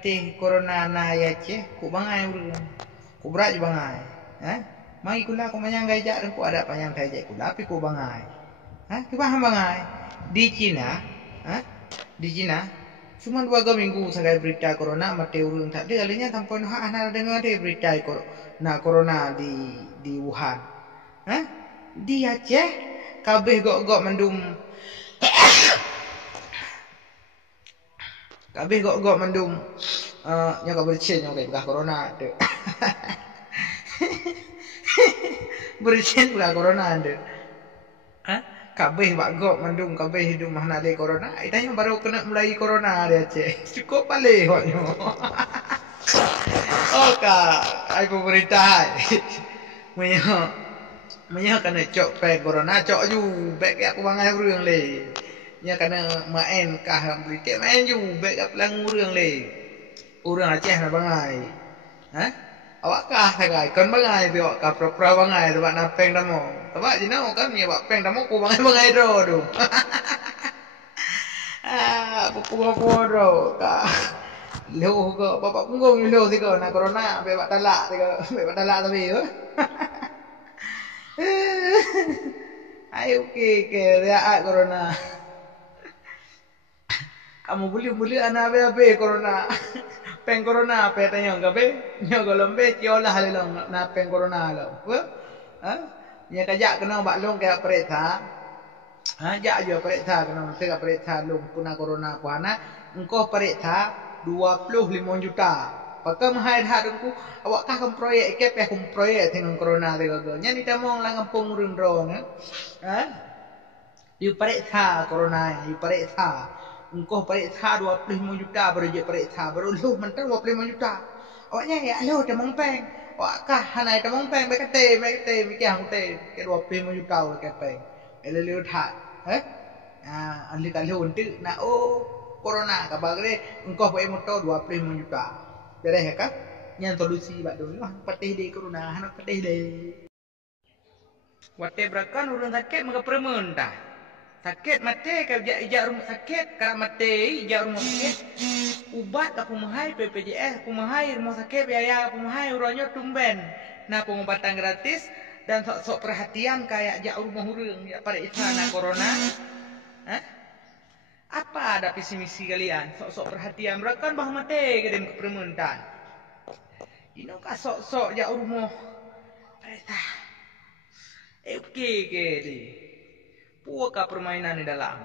teh corona na ya ceh ku bangai urang ku berat je bangai mari kula ku manyanggai jak ku ada panyang kai jak kula tapi ku bangai ku paham bangai di Cina cuma 2 minggu sagai berita corona mati urang tak ada alihnya tanpa noh ana dengar ada berita corona di Wuhan di Aceh kabeh gok-gok mendum kabeh gok-gok mendum nya bercen nya belah corona tu bercen belah corona tu kabeh gok mendum kabeh hidup mahna de corona itanya baru kena mulai corona dia Aceh cukup balik hoknya ai pemerintah menyo kena cok pe corona cok ju bek aku bangai urang le nya kena main kah berita main ju bek ap lang urang le urang Aceh na bangai awak kah sagai kon bangai bi awak kah pra bangai ba napeng damo tabak jinau kan nya bak peng damo ku bangai do do buku do kah lho ko bapak punggung lho siko na corona be bak talak tapi ayo ke dia corona kamu buli anak be corona peng corona pe tanya gabe nyo golombe ciolah long na peng corona lo nya kajak kena bak long kaya pereta jak jo pereta kena mesti ka pereta long kuna corona ku anak engko pereta 25 juta pakai mahal hadungku awak kah kum proyek ke pe kum proyek dengan corona de gagal nya ni tamong lang kampung rung rong yu pereta corona yu pereta engko pereta 25 juta baru je pereta baru lu mentang 25 juta awaknya ya lu tamong peng awak kah hanai tamong peng be kate mikir hang te ke 25 juta ke peng ele tha ahli kali untuk na corona ka bagre engko pe moto 25 juta beres ka nyan solusi bak dulu patih de corona hanak patih de wate brakan urang sakit maka permentah sakit mate ka ija rumah sakit kara mate ija rumah sakit ubat ka pemahai BPJS pemahai rumah sakit biaya pemahai uronyo tumben na pengobatan gratis dan sok perhatian kayak jak rumah urang ya pada istana corona apa ada visi misi kalian sok perhatian berakan bah mate ke dem kepermentan ino ka sok jak rumah perintah ke di puaka permainan di dalam